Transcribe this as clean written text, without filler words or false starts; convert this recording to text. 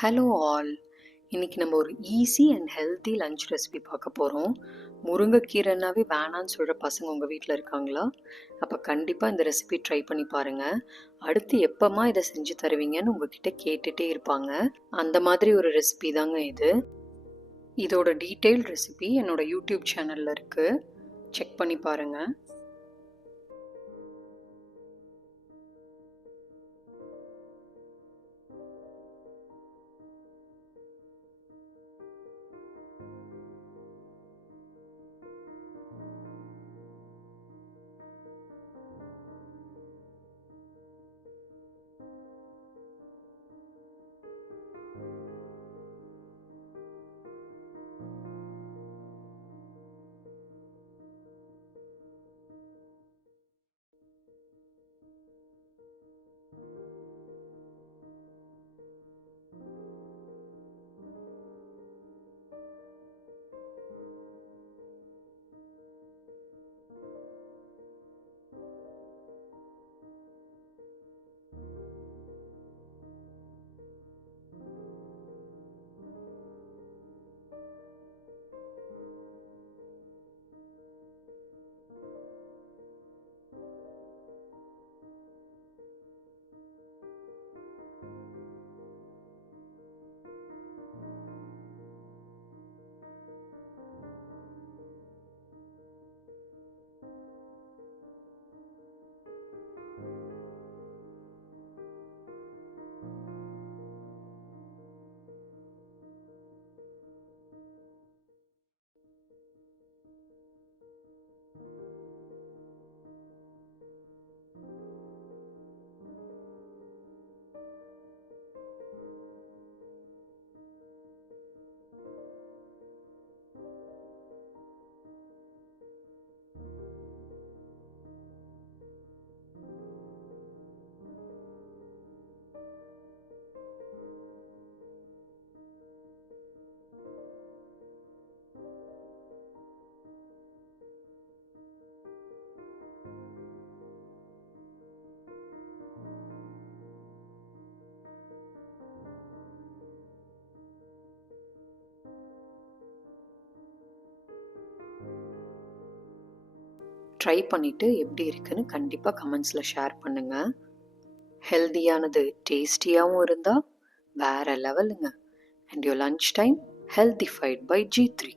Hello all. இன்னைக்கு நம்ம ஒரு easy and healthy lunch recipe பார்க்க போகிறோம். முருங்கைக்கீரைனாவே வேணான்னு சொல்கிற பசங்க உங்கள் வீட்டில் இருக்காங்களா? அப்போ கண்டிப்பாக இந்த ரெசிபி ட்ரை பண்ணி பாருங்கள். அடுத்து எப்போம்மா இதை செஞ்சு தருவீங்கன்னு உங்ககிட்ட கேட்டுகிட்டே இருப்பாங்க. அந்த மாதிரி ஒரு ரெசிபி தாங்க இது. இதோட டீட்டெயில் ரெசிபி என்னோட யூடியூப் சேனலில் இருக்குது, செக் பண்ணி பாருங்கள். ட்ரை பண்ணிவிட்டு எப்படி இருக்குன்னு கண்டிப்பாக கமெண்ட்ஸில் ஷேர் பண்ணுங்கள். ஹெல்தியானது டேஸ்டியாகவும் இருந்தால் வேறு லெவலுங்க. And your lunch time healthified by G3.